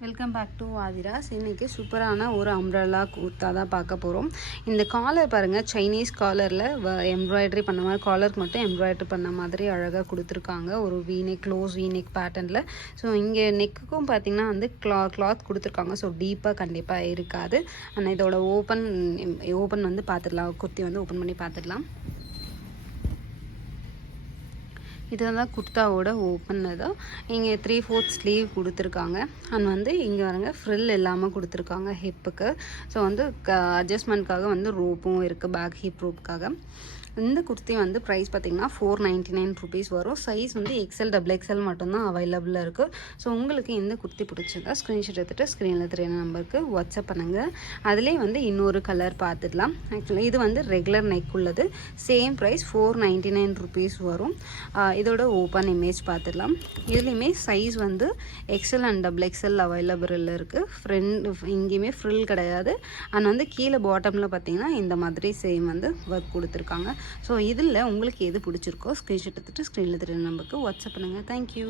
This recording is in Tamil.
Welcome back to Aadhira's. இன்றைக்கி சூப்பரான ஒரு அம்ப்ரெல்லா குர்த்தா தான் பார்க்க போகிறோம். இந்த காலர் பாருங்கள், சைனீஸ் காலரில் எம்ப்ராய்டரி பண்ண மாதிரி, காலருக்கு மட்டும் எம்ப்ராய்டரி பண்ண மாதிரி அழகாக கொடுத்துருக்காங்க. ஒரு வீநெக், க்ளோஸ் வீநெக் பேட்டர்னில். ஸோ இங்கே நெக்குக்கும் பார்த்திங்கன்னா வந்து கிளாத் கொடுத்துருக்காங்க. ஸோ டீப்பாக கண்டிப்பாக இருக்காது. ஆனால் இதோட ஓப்பன் வந்து பார்த்துடலாம். குர்த்தி வந்து ஓப்பன் பண்ணி பார்த்துடலாம். இதெல்லாம் குர்த்தாவோட ஓப்பன் தான். இங்கே 3/4 ஸ்லீவ் கொடுத்துருக்காங்க. அண்ட் வந்து இங்கே வரங்க ஃப்ரில் இல்லாமல் கொடுத்துருக்காங்க ஹிப்புக்கு. ஸோ வந்து அட்ஜஸ்ட்மெண்ட்காக வந்து ரோப்பும் இருக்குது, பேக் ஹிப் ரோப்புக்காக. இந்த குர்த்தி வந்து ப்ரைஸ் பார்த்திங்கன்னா 499 ருபீஸ் வரும். சைஸ் வந்து XL XXL மட்டும்தான் அவைலபிளாக இருக்குது. ஸோ உங்களுக்கு இந்த குர்த்தி பிடிச்சிருந்தா ஸ்க்ரீன்ஷாட் எடுத்துகிட்டு ஸ்க்ரீனில் தெரிய நம்பருக்கு வாட்ஸ்அப் பண்ணுங்கள். அதுலேயே வந்து இன்னொரு கலர் பார்த்துடலாம். ஆக்சுவலி இது வந்து ரெகுலர் நெக் உள்ளது. சேம் ப்ரைஸ் 499 ருபீஸ் வரும். இதோட ஓப்பன் இமேஜ் பார்த்துடலாம். இதுலேயுமே சைஸ் வந்து XL அண்ட் XXL அவைலபிளில் இருக்குது. இங்கேயுமே ஃப்ரில் கிடையாது. அண்ட் வந்து கீழே பாட்டமில் பார்த்திங்கன்னா இந்த மாதிரி சேம் வந்து ஒர்க் கொடுத்துருக்காங்க. ஸோ இதில் உங்களுக்கு எது பிடிச்சிருக்கோ ஸ்க்ரீன்ஷாட் எடுத்துகிட்டு ஸ்க்ரீனில் தெரியுற நம்பருக்கு வாட்ஸ்அப் பண்ணுங்கள். தேங்க்யூ.